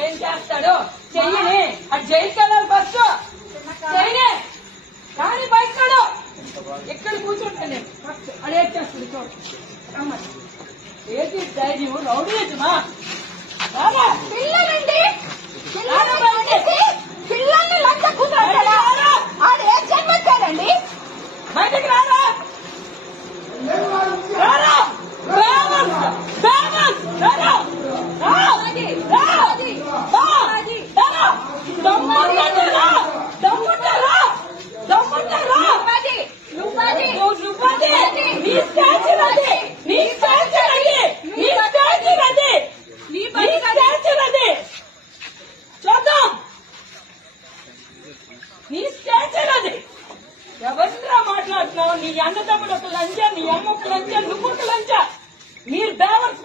ఏం చేస్తాడు చెయ్యని అది జైలుకి వెళ్ళాలి ఫస్ట్ చెయ్యని కానీ బయటడు ఎక్కడ కూర్చుంటాను ఫస్ట్ అది ఏం చేస్తుంది చూడు రమ్మని ఏది ధైర్యం రౌడీయమా పిల్లలండి పిల్లల్ని లంచ కూతురు ఆడు ఏ జన్మెత్తాడండి బయటకు రారా రారా ఎవరిరా మాట్లాడుతున్నావు నీ అన్నదమ్ముడు ఒక లంచ నీ అమ్మ ఒక లంచ నువ్వు ఒక లంచ మీరు బేవర్స్